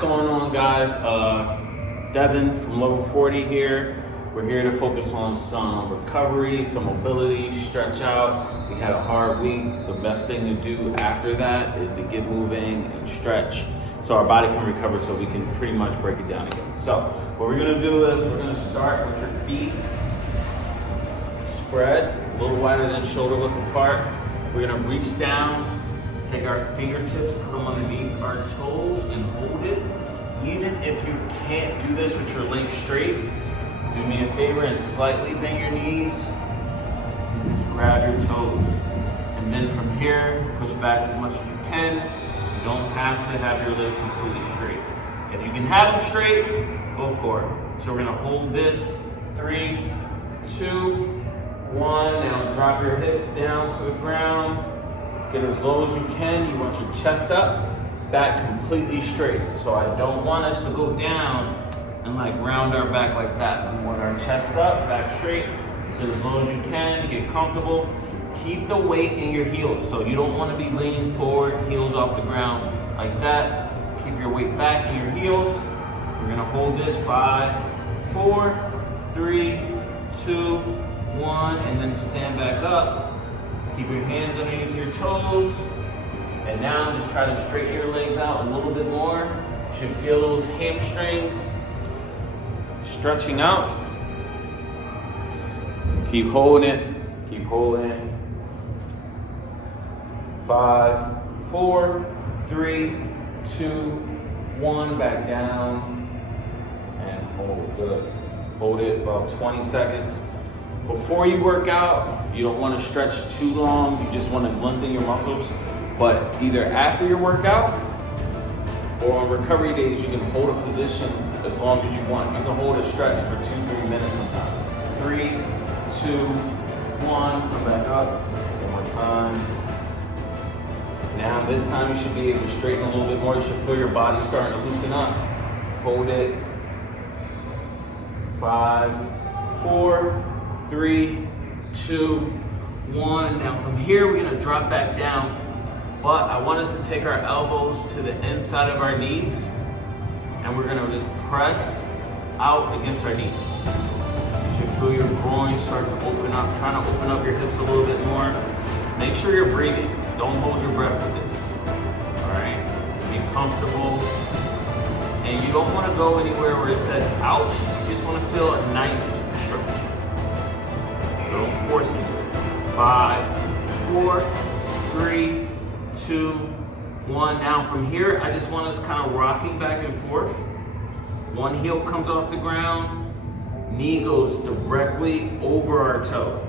going on, guys? Devin from Level 40 here. We're here to focus on some recovery, some mobility, stretch out. We had a hard week. The best thing to do after that is to get moving and stretch so our body can recover, so we can pretty much break it down again. So what we're gonna do is we're gonna start with your feet spread, a little wider than shoulder width apart. We're gonna reach down, take our fingertips, put them underneath our toes and hold it. Even if you can't do this with your legs straight, do me a favor and slightly bend your knees. Just grab your toes. And then from here, push back as much as you can. You don't have to have your legs completely straight. If you can have them straight, go for it. So we're gonna hold this. 3, 2, 1. Now drop your hips down to the ground. Get as low as you can. You want your chest up, back completely straight. So I don't want us to go down and like round our back like that. We want our chest up, back straight. So as low as you can, get comfortable. Keep the weight in your heels. So you don't want to be leaning forward, heels off the ground like that. Keep your weight back in your heels. We're gonna hold this. 5, 4, 3, 2, 1, and then stand back up. Keep your hands underneath your toes. And now just try to straighten your legs out a little bit more. You should feel those hamstrings stretching out. Keep holding it, keep holding it. 5, 4, 3, 2, 1, back down. And hold, good. Hold it about 20 seconds. Before you work out, you don't want to stretch too long. You just want to lengthen your muscles. But either after your workout or on recovery days, you can hold a position as long as you want. You can hold a stretch for 2-3 minutes sometimes. 3, 2, 1, come back up. One more time. Now this time you should be able to straighten a little bit more. You should feel your body starting to loosen up. Hold it. 5, 4, 3, 2, 1. Now from here, we're gonna drop back down, but I want us to take our elbows to the inside of our knees, and we're gonna just press out against our knees. You should feel your groin start to open up, trying to open up your hips a little bit more. Make sure you're breathing. Don't hold your breath with this, all right? Be comfortable. And you don't wanna go anywhere where it says ouch. You just wanna feel a nice stretch. Don't force it. 5, 4, 3, 2, 1. Now from here, I just want us kind of rocking back and forth. One heel comes off the ground, knee goes directly over our toe.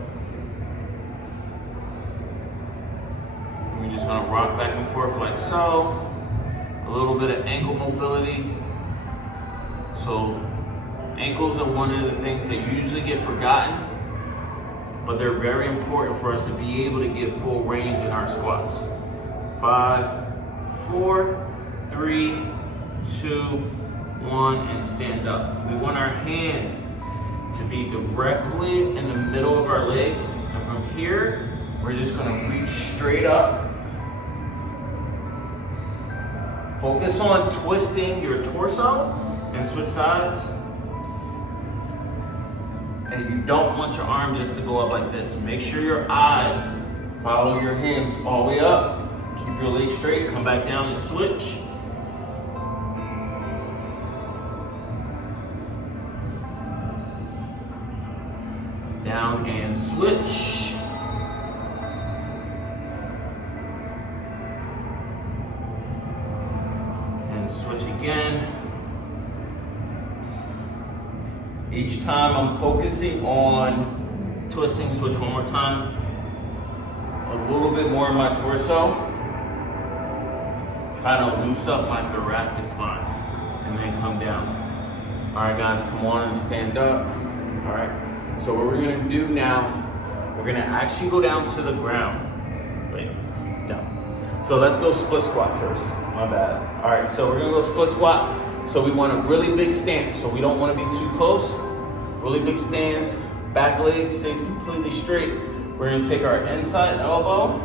We're just gonna rock back and forth like so. A little bit of ankle mobility. So ankles are one of the things that usually get forgotten, but they're very important for us to be able to get full range in our squats. 5, 4, 3, 2, 1, and stand up. We want our hands to be directly in the middle of our legs. And from here, we're just gonna reach straight up. Focus on twisting your torso and switch sides. And you don't want your arm just to go up like this. Make sure your eyes follow your hands all the way up. Keep your legs straight, come back down and switch. Down and switch. And switch again. Each time I'm focusing on twisting, switch one more time. A little bit more in my torso. Try to loose up my thoracic spine and then come down. All right, guys, come on and stand up. All right, so what we're gonna do now, we're gonna actually go down to the ground. Wait, down. So let's go split squat first, my bad. All right, so we're gonna go split squat. So we want a really big stance, so we don't wanna be too close. Really big stance, back leg stays completely straight. We're gonna take our inside elbow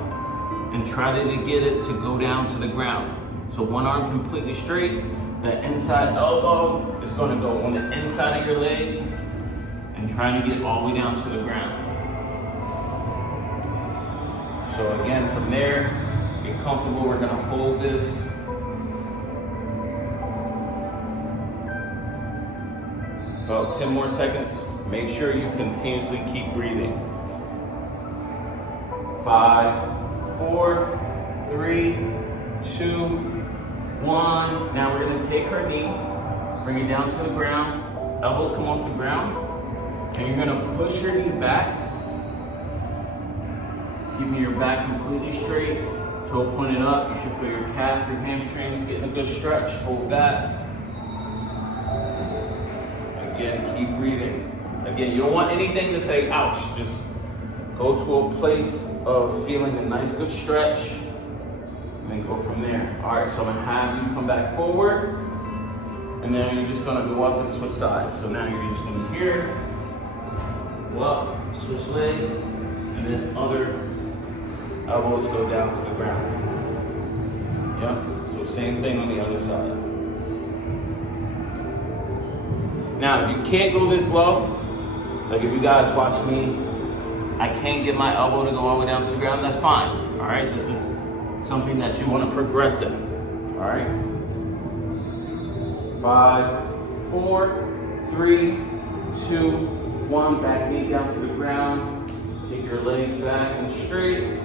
and try to get it to go down to the ground. So one arm completely straight, The inside elbow is going to go on the inside of your leg and trying to get all the way down to the ground. So again, from there, get comfortable. We're going to hold this. About 10 more seconds. Make sure you continuously keep breathing. 5, 4, 3, 2, 1. Now we're going to take our knee, bring it down to the ground. Elbows come off the ground. And you're going to push your knee back. Keeping your back completely straight. Toe pointed up. You should feel your calf, your hamstrings getting a good stretch. Hold that. Again, keep breathing. Again, you don't want anything to say ouch. Just go to a place of feeling a nice good stretch and then go from there. All right, so I'm gonna have you come back forward and then you're just gonna go up and switch sides. So now you're just gonna here, go up, switch legs, and then other elbows go down to the ground. Yep, so same thing on the other side. Now, if you can't go this low, like if you guys watch me, I can't get my elbow to go all the way down to the ground, that's fine. All right, this is something that you want to progress in. All right. 5, 4, 3, 2, 1. Back knee down to the ground. Take your leg back and straight.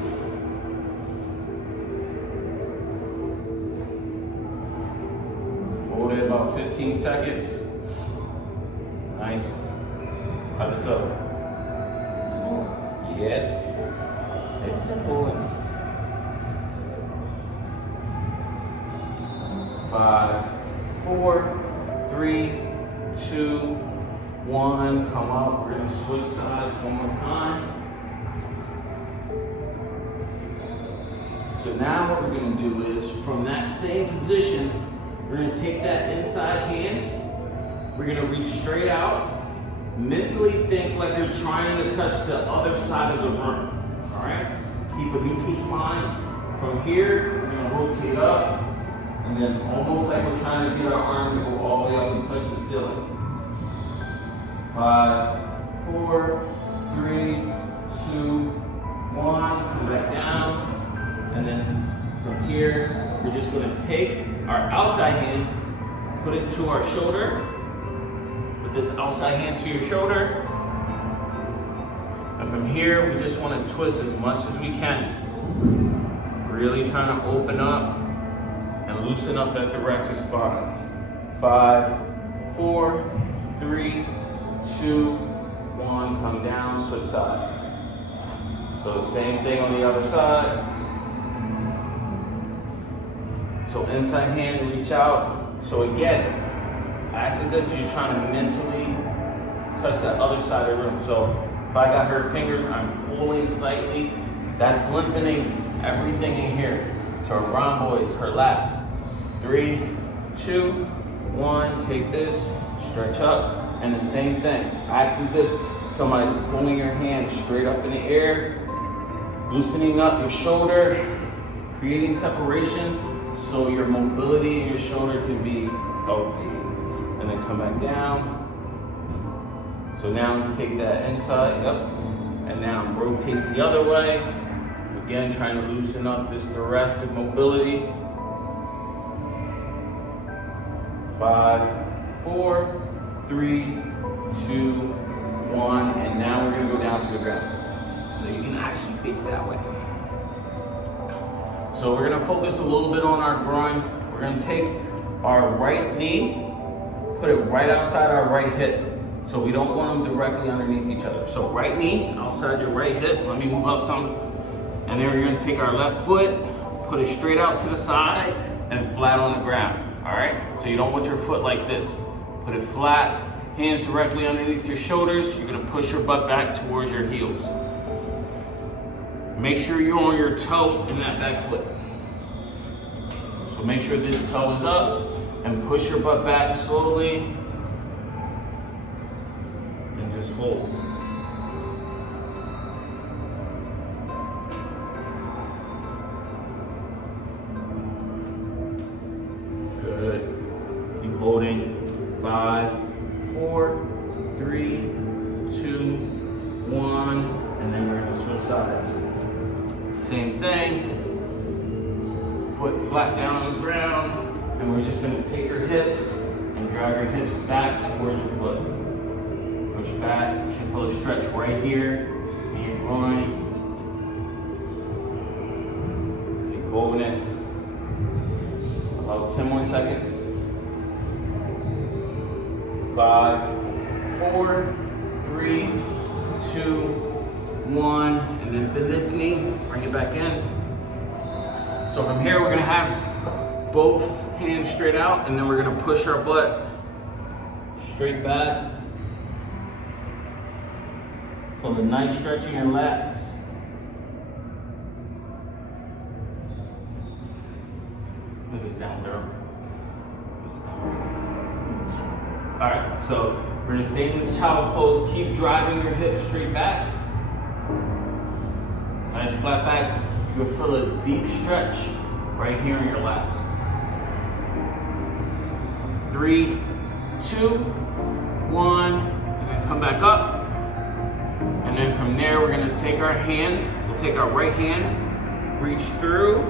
Hold it about 15 seconds. Nice. How's it feel? Yeah. It's pulling. 5, 4, 3, 2, 1. Come up. We're gonna switch sides one more time. So now what we're gonna do is, from that same position, we're gonna take that inside hand. We're gonna reach straight out. Mentally think like you're trying to touch the other side of the room. All right? Keep a neutral spine. From here, we're gonna rotate up. And then almost like we're trying to get our arm to go all the way up and touch the ceiling. 5, 4, 3, 2, 1. Come back down. And then from here, we're just gonna take our outside hand, put it to our shoulder. Put this outside hand to your shoulder. And from here, we just want to twist as much as we can. Really trying to open up and loosen up that thoracic spine. 5, 4, 3, 2, 1. Come down, switch sides. So same thing on the other side. So inside hand, reach out. So again, act as if you're trying to mentally touch that other side of the room. So if I got her fingers, I'm pulling slightly. That's lengthening everything in here. So her rhomboids, her lats. 3, 2, 1. Take this, stretch up, and the same thing. Act as if somebody's pulling your hand straight up in the air, loosening up your shoulder, creating separation so your mobility in your shoulder can be healthy. And then come back down. So now take that inside, yep. And now rotate the other way. Again, trying to loosen up this thoracic mobility. 5, 4, 3, 2, 1. And now we're gonna go down to the ground. So you can actually face that way. So we're gonna focus a little bit on our groin. We're gonna take our right knee, put it right outside our right hip. So we don't want them directly underneath each other. So right knee outside your right hip. Let me move up some. And then we're gonna take our left foot, put it straight out to the side and flat on the ground, all right? So you don't want your foot like this. Put it flat, hands directly underneath your shoulders. You're gonna push your butt back towards your heels. Make sure you're on your toe in that back foot. So make sure this toe is up and push your butt back slowly. And just hold. Good. holding. 5, 4, 3, 2, 1, and then we're gonna switch sides. Same thing. Foot flat down on the ground, and we're just gonna take your hips and drive your hips back toward your foot. Push back, you should feel a stretch right here in your groin. Keep holding it. About 10 more seconds. 5, 4, 3, 2, 1, and then bend this knee, bring it back in. So from here, we're gonna have both hands straight out, and then we're gonna push our butt straight back. Feel a nice stretch in your lats. This is down there. All right, so we're gonna stay in this child's pose. Keep driving your hips straight back. Nice flat back. You'll feel a deep stretch right here in your lats. 3, 2, 1, and then come back up. And then from there, we're gonna take our hand, we'll take our right hand, reach through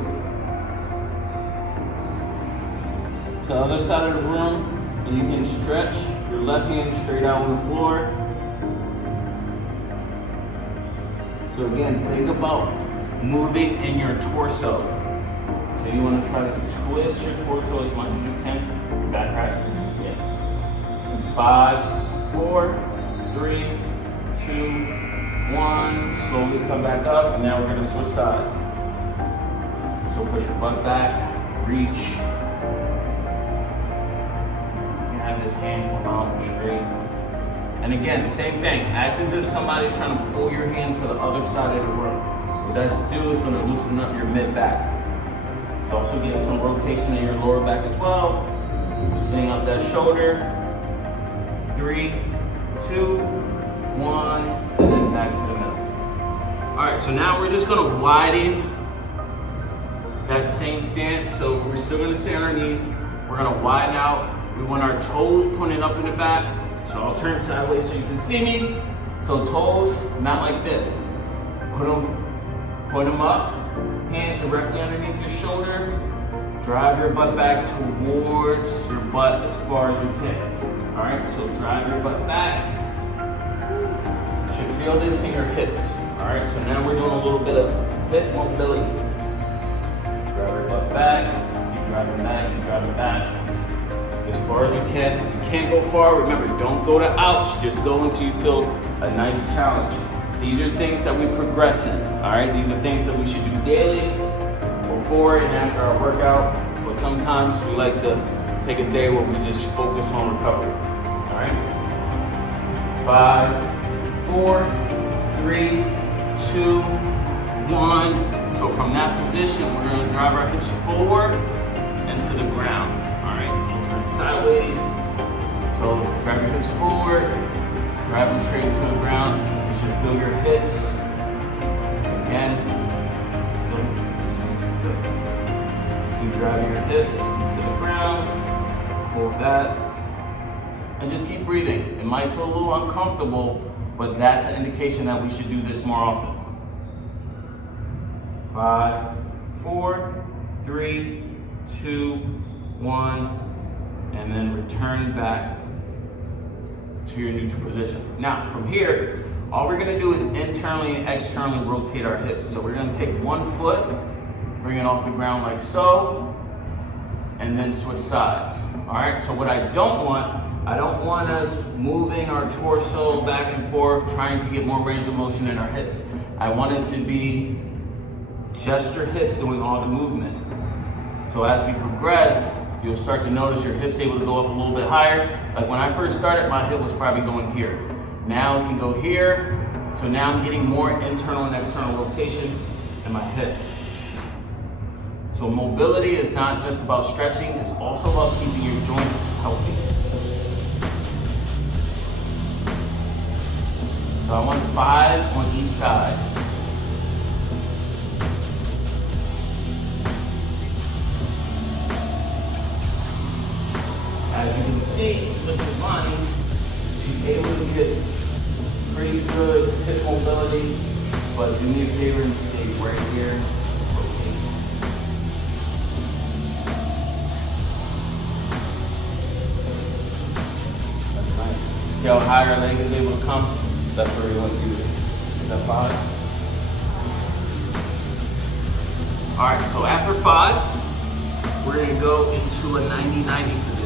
to the other side of the room, and you can stretch your left hand straight out on the floor. So again, think about moving in your torso. So you want to try to twist your torso as much as you can. Back right. Yeah. 5, 4, 3, 2, 1. Slowly come back up, and now we're going to switch sides. So push your butt back, reach. You can have this hand come out straight. And again, same thing. Act as if somebody's trying to pull your hand to the other side of the room. What that's do is going to loosen up your mid-back. It's also getting some rotation in your lower back as well. Loosening up that shoulder. 3, 2, 1, and then back to the middle. All right, so now we're just going to widen that same stance. So we're still going to stay on our knees. We're going to widen out. We want our toes pointed up in the back. So I'll turn sideways so you can see me. So toes, not like this. Point them up. Hands directly underneath your shoulder. Drive your butt back towards your butt as far as you can. All right, so drive your butt back. You should feel this in your hips. All right, so now we're doing a little bit of hip mobility. Drive your butt back. Keep driving back. Keep driving back. As far as you can. If you can't go far, remember, don't go to ouch. Just go until you feel a nice challenge. These are things that we progress in, all right? These are things that we should do daily, before and after our workout, but sometimes we like to take a day where we just focus on recovery, all right? 5, 4, 3, 2, 1. So from that position, we're gonna drive our hips forward and to the ground, all right? Sideways. So drive your hips forward, drive them straight to the ground. You should feel your hips. Again, keep driving your hips to the ground. Hold that. And just keep breathing. It might feel a little uncomfortable, but that's an indication that we should do this more often. 5, 4, 3, 2, 1. And then return back to your neutral position. Now, from here, all we're gonna do is internally and externally rotate our hips. So we're gonna take one foot, bring it off the ground like so, and then switch sides. All right, so what I don't want us moving our torso back and forth, trying to get more range of motion in our hips. I want it to be just your hips doing all the movement. So as we progress, you'll start to notice your hips able to go up a little bit higher. Like when I first started, my hip was probably going here. Now it can go here. So now I'm getting more internal and external rotation in my hip. So mobility is not just about stretching, it's also about keeping your joints healthy. So I want 5 on each side. As As you can see, with Bonnie, she's able to get pretty good hip mobility, but do me a favor and stay right here. Rotate. That's nice. See how high her leg is able to come? That's where we want to do it. Is that 5? All right, so after 5, we're gonna go into a 90-90 position.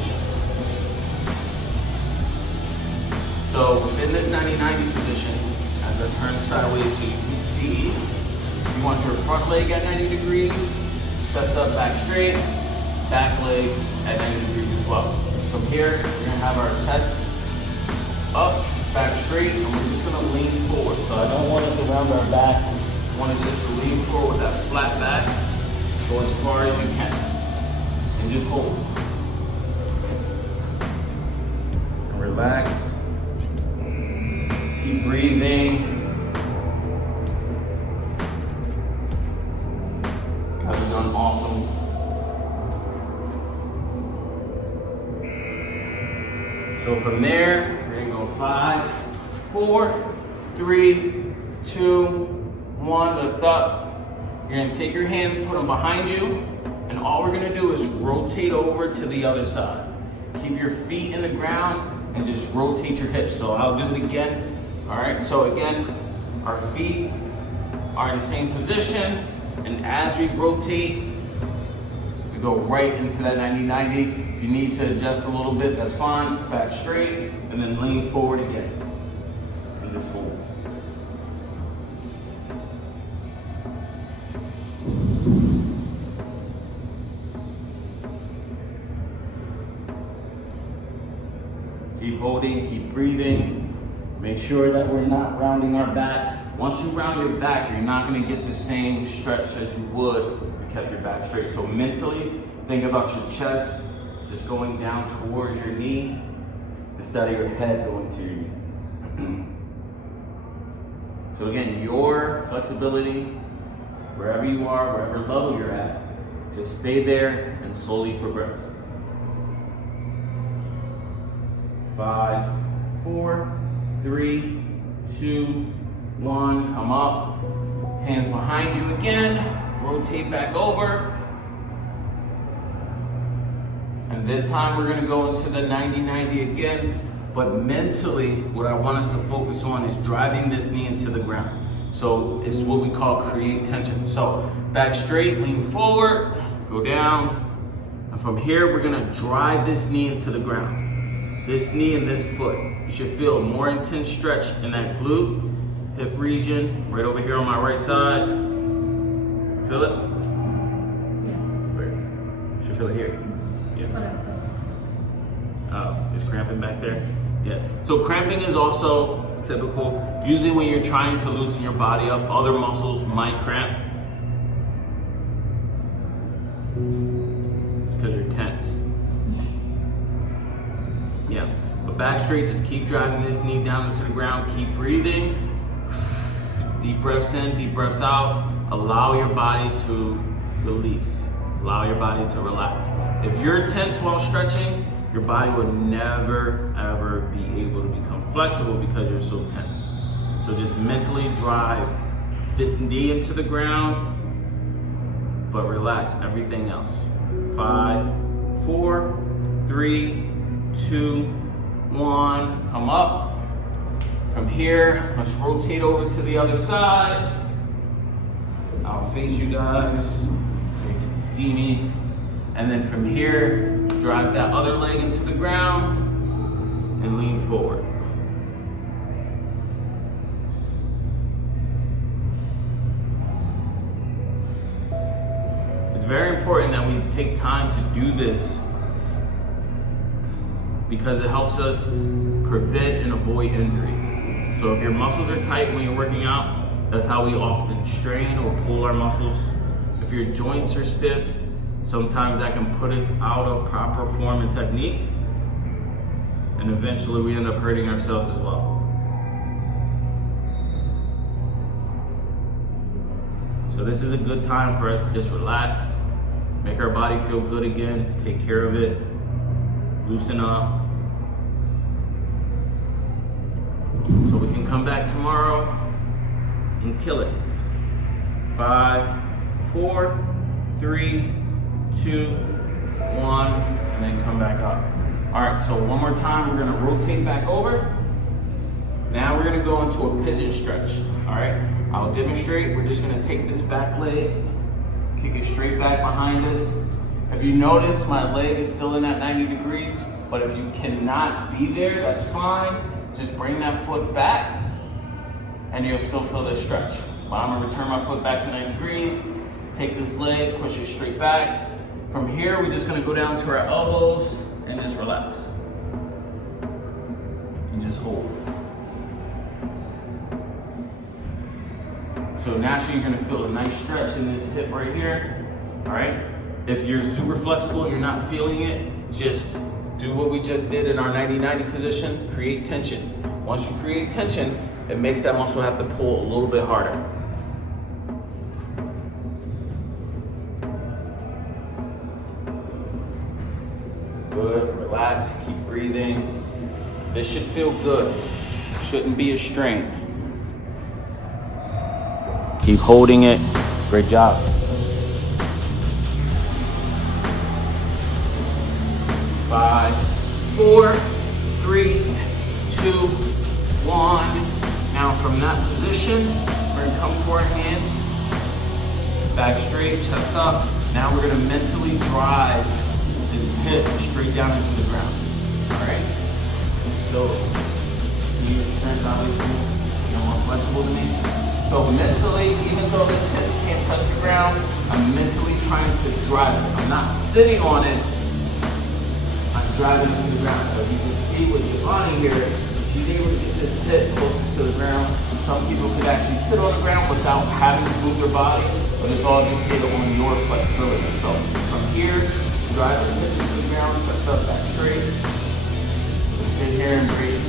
So within this 90-90 position, as I turn sideways so you can see, you want your front leg at 90 degrees, chest up, back straight, back leg at 90 degrees as well. From here, we're gonna have our chest up, back straight, and we're just gonna lean forward. So I don't want us to round our back. I want us just to lean forward with that flat back. Go as far as you can. And just hold. And relax. Keep breathing. You guys have done awesome. So from there, we're gonna go 5, 4, 3, 2, 1, lift up. You're gonna take your hands, put them behind you, and all we're gonna do is rotate over to the other side. Keep your feet in the ground and just rotate your hips. So I'll do it again. All right, so again, our feet are in the same position, and as we rotate, we go right into that 90-90. If you need to adjust a little bit, that's fine. Back straight, and then lean forward again. And just hold. Keep holding, keep breathing. Make sure that we're not rounding our back. Once you round your back, you're not gonna get the same stretch as you would if you kept your back straight. So mentally, think about your chest just going down towards your knee instead of your head going to your knee. So again, your flexibility, wherever you are, wherever level you're at, just stay there and slowly progress. 5, 4, 3, 2, 1, come up. Hands behind you again. Rotate back over. And this time we're gonna go into the 90-90 again. But mentally, what I want us to focus on is driving this knee into the ground. So it's what we call create tension. So back straight, lean forward, go down. And from here, we're gonna drive this knee into the ground. This knee and this foot. You should feel a more intense stretch in that glute, hip region, right over here on my right side. Feel it? Yeah. Where? You should feel it here. Yeah. Oh, it's cramping back there? Yeah. So cramping is also typical. Usually when you're trying to loosen your body up, other muscles might cramp. It's because you're tense. Yeah, but back straight, just keep driving this knee down into the ground. Keep breathing. Deep breaths in, deep breaths out. Allow your body to release. Allow your body to relax. If you're tense while stretching, your body would never, ever be able to become flexible because you're so tense. So just mentally drive this knee into the ground, but relax everything else. 5, 4, 3, 2, 1, come up. From here, let's rotate over to the other side. I'll face you guys so you can see me. And then from here, drive that other leg into the ground and lean forward. It's very important that we take time to do this because it helps us prevent and avoid injury. So if your muscles are tight when you're working out, that's how we often strain or pull our muscles. If your joints are stiff, sometimes that can put us out of proper form and technique, and eventually we end up hurting ourselves as well. So this is a good time for us to just relax, make our body feel good again, take care of it, loosen up. So we can come back tomorrow and kill it. 5, 4, 3, 2, 1, and then come back up. All right, so one more time, we're gonna rotate back over. Now we're gonna go into a pigeon stretch, all right? I'll demonstrate. We're just gonna take this back leg, kick it straight back behind us. If you notice, my leg is still in that 90 degrees, but if you cannot be there, that's fine. Just bring that foot back, and you'll still feel this stretch. But I'm gonna return my foot back to 90 degrees, take this leg, push it straight back. From here, we're just gonna go down to our elbows and just relax. And just hold. So naturally, you're gonna feel a nice stretch in this hip right here, all right? If you're super flexible and you're not feeling it, just do what we just did in our 90-90 position, create tension. Once you create tension, it makes that muscle have to pull a little bit harder. Good, relax, keep breathing. This should feel good. Shouldn't be a strain. Keep holding it. Great job. 5, 4, 3, 2, 1. Now from that position, we're gonna come to our hands, back straight, chest up. Now we're gonna mentally drive this hip straight down into the ground, all right? So, you experience obviously, you're more flexible than me. So mentally, even though this hip can't touch the ground, I'm mentally trying to drive it. I'm not sitting on it, I'm driving it to the ground. So you can see with Giovanni here, she's able to get this hip closer to the ground. Some people could actually sit on the ground without having to move their body, but it's all dictated on your flexibility. So from here, drive the hip into the ground, chest up, back straight. Just sit here and breathe.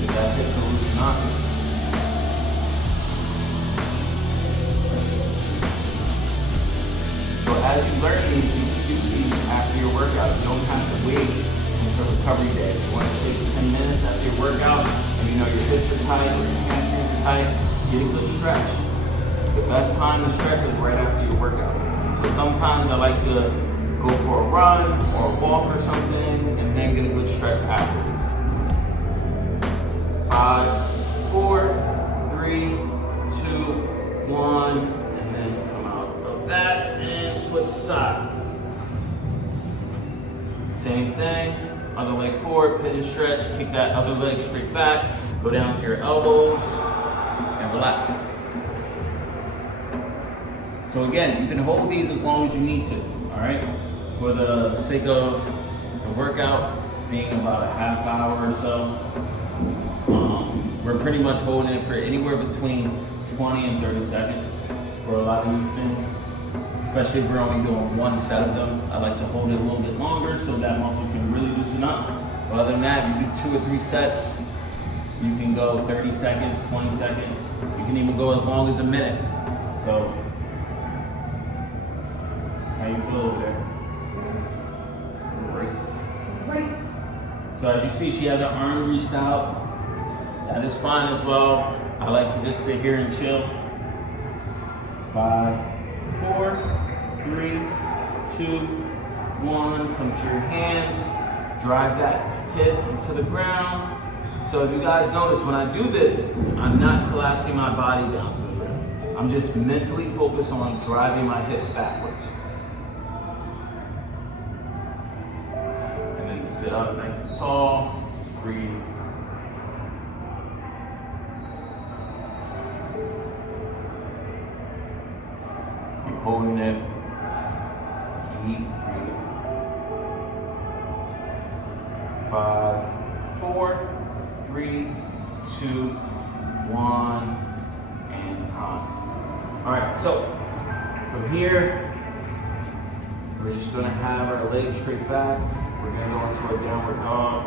Get that hip to loosen up. So as you learn these, you can do these after your workout. You don't have to wait until recovery day. If you want to take 10 minutes after your workout and you know your hips are tight or your hamstrings are tight, get a good stretch. The best time to stretch is right after your workout. So sometimes I like to go for a run or a walk or something and then get a good stretch afterwards. 5, 4, 3, 2, 1, and then come out of that and switch sides. Same thing, other leg forward, pigeon stretch, kick that other leg straight back, go down to your elbows and relax. So again, you can hold these as long as you need to, all right? For the sake of the workout being about a half hour or so, we're pretty much holding it for anywhere between 20 and 30 seconds for a lot of these things. Especially if we're only doing one set of them. I like to hold it a little bit longer so that muscle can really loosen up. But other than that, if you do 2 or 3 sets, you can go 30 seconds, 20 seconds. You can even go as long as a minute. So, how you feel over there? Great. So as you see, she has her arm reached out. That is fine as well. I like to just sit here and chill. 5, 4, 3, 2, 1. Come to your hands. Drive that hip into the ground. So if you guys notice, when I do this, I'm not collapsing my body down to the ground. I'm just mentally focused on driving my hips backwards. And then sit up nice and tall. Just breathe. Holding it, keep breathing. 5, 4, 3, 2, 1, and time. All right, so from here, we're just gonna have our legs straight back. We're gonna go into our downward dog.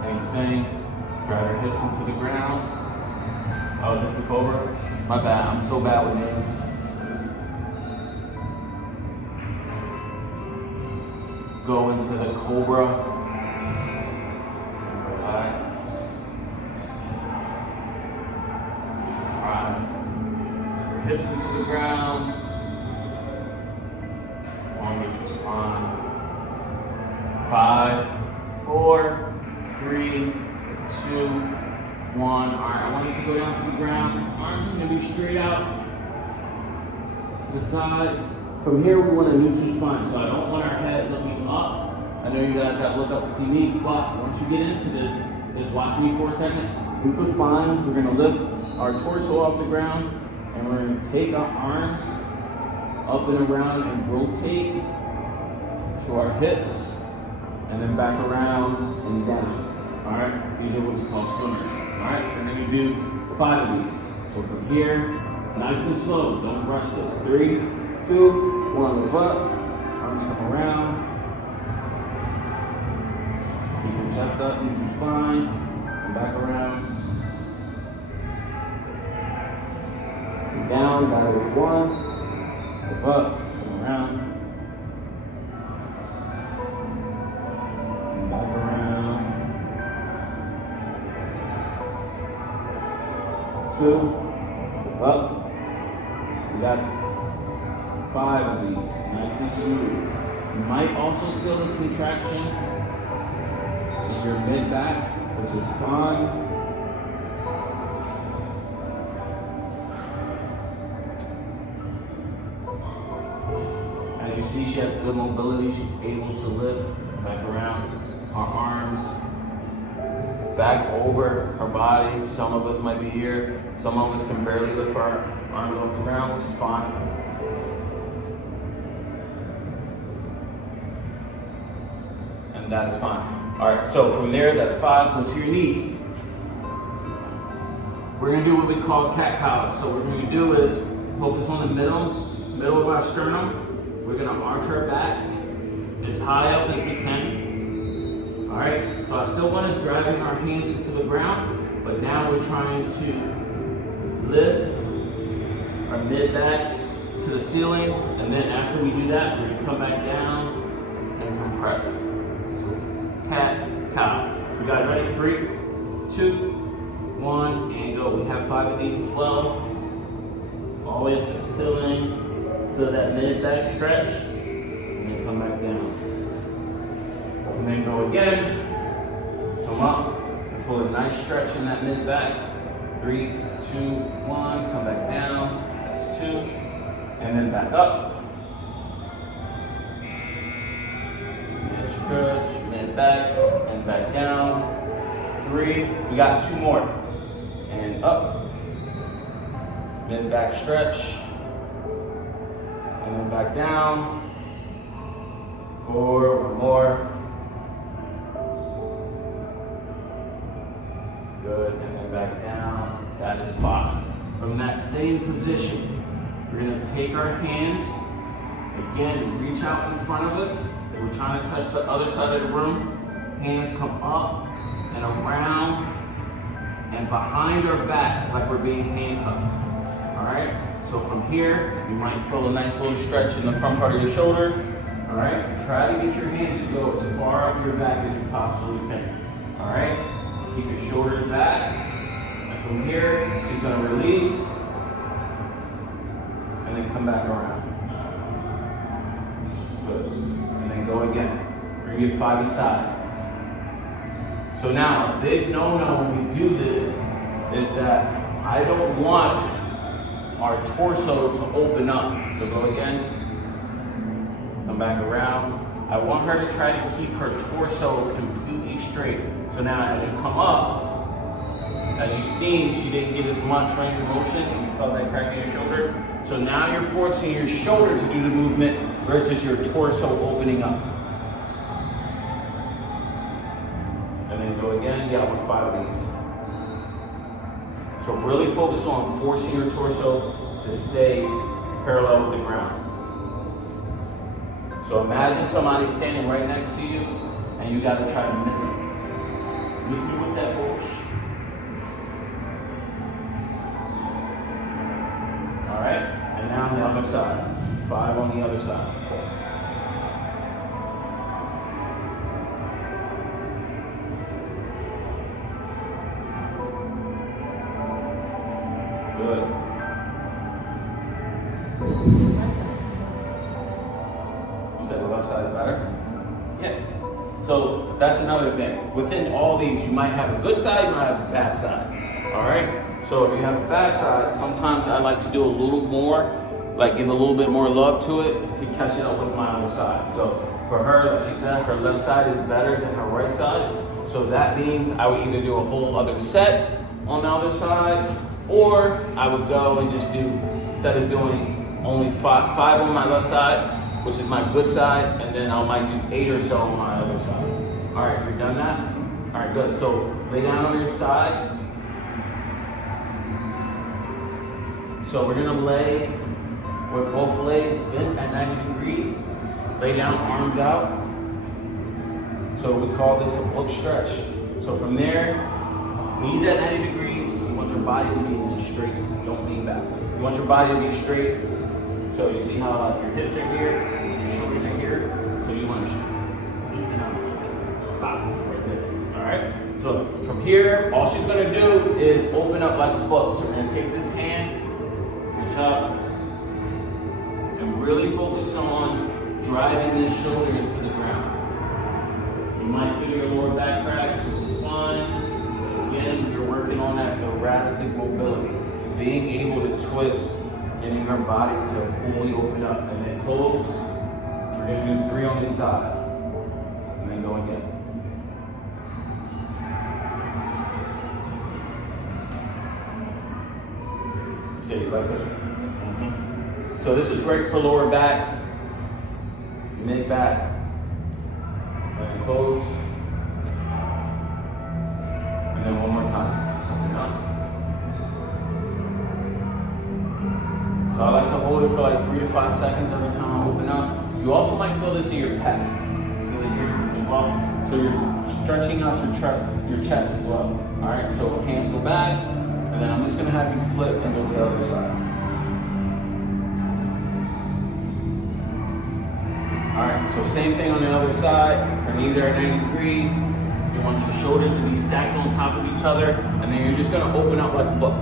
Same thing, drive our hips into the ground. Oh, this is Cobra? My bad, I'm so bad with names. go into the cobra. Relax. Drive your hips into the ground. Arm with your spine. 5, 4, 3, 2, 1. All right, I want us to go down to the ground. Arms are gonna be straight out to the side. From here, we want a neutral spine, so I don't want our head looking up. I know you guys got to look up to see me, but once you get into this, just watch me for a second. Neutral spine, we're gonna lift our torso off the ground, and we're gonna take our arms up and around and rotate to our hips, and then back around and down. All right, these are what we call swimmers. All right, we're gonna do 5 of these. So from here, nice and slow, don't rush this. 3, 2, 1, move up, arms come around. Keep your chest up, neutral spine, and back around. Down, that is 1, move up, come around. And back around. 2, move up. We got 5 of these, nice and smooth. You might also feel the contraction in your mid-back, which is fine. As you see, she has good mobility. She's able to lift back around her arms, back over her body. Some of us might be here. Some of us can barely lift our arms off the ground, which is fine. And that is fine. All right, so from there, that's 5. Go to your knees. We're gonna do what we call cat-cows. So what we're gonna do is focus on the middle of our sternum. We're gonna arch our back as high up as we can. All right, so I still want us driving our hands into the ground, but now we're trying to lift our mid-back to the ceiling, and then after we do that, we're gonna come back down and compress. So cat, cow. You guys ready? 3, 2, 1, and go. We have 5 of these as well. All the way up to the ceiling. Feel that mid-back stretch, and then come back down. And then go again. Come up, and feel a nice stretch in that mid-back. 3, 2, 1, come back down. That's 2, and then back up. Mid stretch, mid-back, and back down. 3, we got 2 more. And up. Mid-back stretch. And then back down. 4, 1 more. Good, and then back down. That is 5. From that same position, we're gonna take our hands, again, reach out in front of us. And we're trying to touch the other side of the room. Hands come up and around and behind our back like we're being handcuffed. All right? So from here, you might feel a nice little stretch in the front part of your shoulder. All right? Try to get your hands to go as far up your back as you possibly can. All right? Keep your shoulders back. And from here, she's going to release. And then come back around. Good. And then go again. Bring your 5 side. So now, a big no-no when we do this is that I don't want our torso to open up. So go again, come back around. I want her to try to keep her torso completely straight. So now as you come up, as you've seen, she didn't get as much range of motion, and you felt that crack in your shoulder. So now you're forcing your shoulder to do the movement versus your torso opening up. And then go again, you got 5 of these. So really focus on forcing your torso to stay parallel with the ground. So imagine somebody standing right next to you and you gotta try to miss it. Miss me with that push. All right, and now on the other side. 5 on the other side. Said the left side is better? Yeah. So that's another thing. Within all these, you might have a good side, you might have a bad side. All right? So if you have a bad side, sometimes I like to do a little more, like give a little bit more love to it to catch it up with my other side. So for her, like she said, her left side is better than her right side. So that means I would either do a whole other set on the other side, or I would go and just do, instead of doing only five on my left side, which is my good side, and then I might do 8 or so on my other side. All right, you're done that? All right, good. So lay down on your side. So we're gonna lay with both legs bent at 90 degrees. Lay down, arms out. So we call this a book stretch. So from there, knees at 90 degrees. You want your body to be straight. Don't lean back. You want your body to be straight. So you see how your hips are here, your shoulders are here. So you want to even out a little bit. Right there. All right. So from here, all she's gonna do is open up like a book. So we're gonna take this hand, reach up, and really focus on driving this shoulder into the ground. You might feel your lower back crack, which is fine. Again, you're working on that thoracic mobility, being able to twist, getting her body to fully open up, and then close. We're gonna do 3 on the inside, and then go again. See, you like this one? Mm-hmm. So this is great for lower back, mid back, and close, and then one more time. So I like to hold it for like 3 to 5 seconds every time I open up. You also might feel this in your pec, feel it here as well. So you're stretching out your chest as well. All right, so hands go back, and then I'm just gonna have you flip and go to the other side. All right, so same thing on the other side. Her knees are at 90 degrees. You want your shoulders to be stacked on top of each other, and then you're just gonna open up like a book.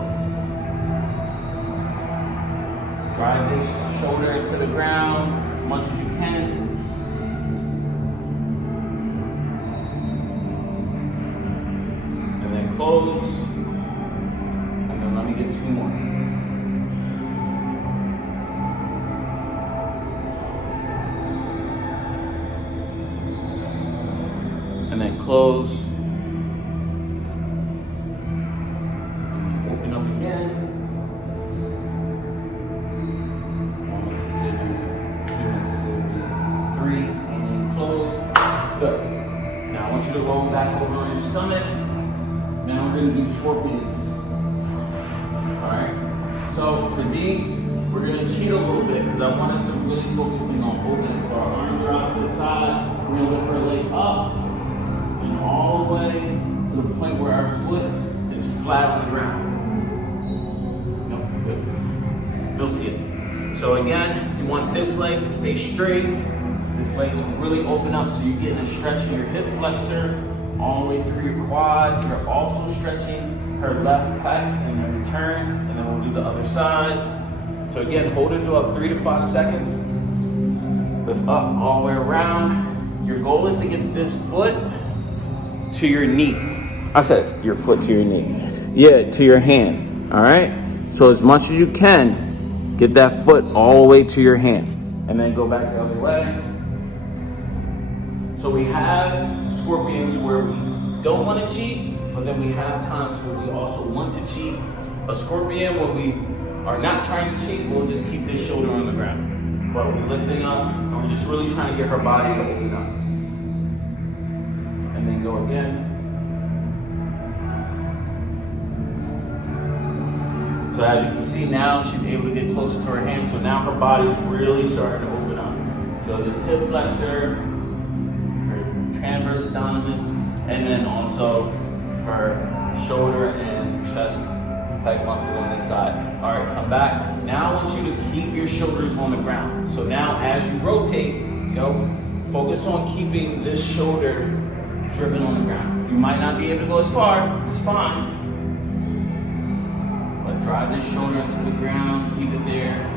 Drive this shoulder into the ground as much as you can. And then close. And then let me get 2 more. And then close. Open up again. Good. Now I want you to roll back over on your stomach. Now we're going to do scorpions. Alright? So for these, we're going to cheat a little bit because I want us to really focus in on opening. So our arms are out to the side. We're going to lift our leg up and all the way to the point where our foot is flat on the ground. Nope, good. You'll see it. So again, you want this leg to stay straight. This leg to really open up, so you're getting a stretch in your hip flexor all the way through your quad. You're also stretching her left pec, and then return, and then we'll do the other side. So again, hold it up 3 to 5 seconds. Lift up all the way around. Your goal is to get this foot to your knee. I said your foot to your knee. Yeah, to your hand. All right. So as much as you can, get that foot all the way to your hand, and then go back the other way. So we have scorpions where we don't want to cheat, but then we have times where we also want to cheat. A scorpion, when we are not trying to cheat, we'll just keep this shoulder on the ground. But we're lifting up, and we're just really trying to get her body to open up. And then go again. So as you can see now, she's able to get closer to her hand, so now her body is really starting to open up. So this hip flexor, transverse abdominis, and then also her shoulder and chest pec muscles on this side. All right, come back. Now I want you to keep your shoulders on the ground. So now as you rotate, go focus on keeping this shoulder driven on the ground. You might not be able to go as far, just fine. But drive this shoulder into the ground, keep it there.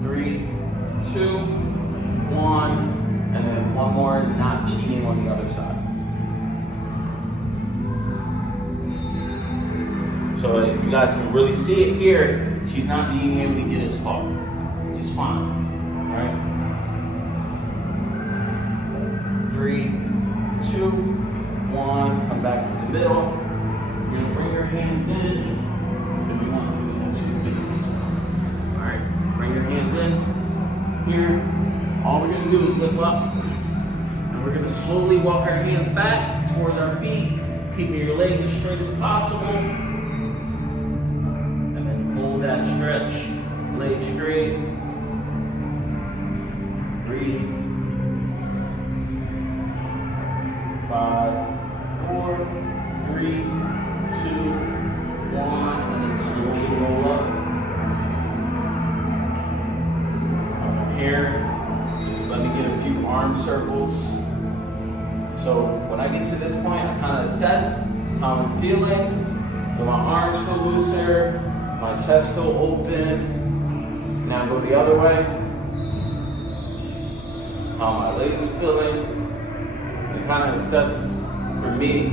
3, 2, 1. are not cheating on the other side. So you guys can really see it here. She's not being able to get as far, which is fine. All right. 3, 2, 1. Come back to the middle. You're gonna bring your hands in. If you want, you can actually face this one. All right. Bring your hands in. Here. All we're gonna do is lift up, and we're gonna slowly walk our hands back towards our feet, keeping your legs as straight as possible. That stretch, legs straight. Breathe. 5, 4, 3, 2, 1, and then slowly roll up. From here, just let me get a few arm circles. So when I get to this point, I kind of assess how I'm feeling. Do my arms feel looser? My chest feel open. Now go the other way. How my legs are feeling. And kind of assess for me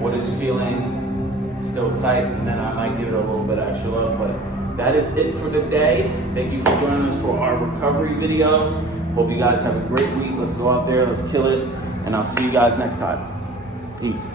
what is feeling still tight, and then I might give it a little bit extra love. But that is it for the day. Thank you for joining us for our recovery video. Hope you guys have a great week. Let's go out there, let's kill it, and I'll see you guys next time. Peace.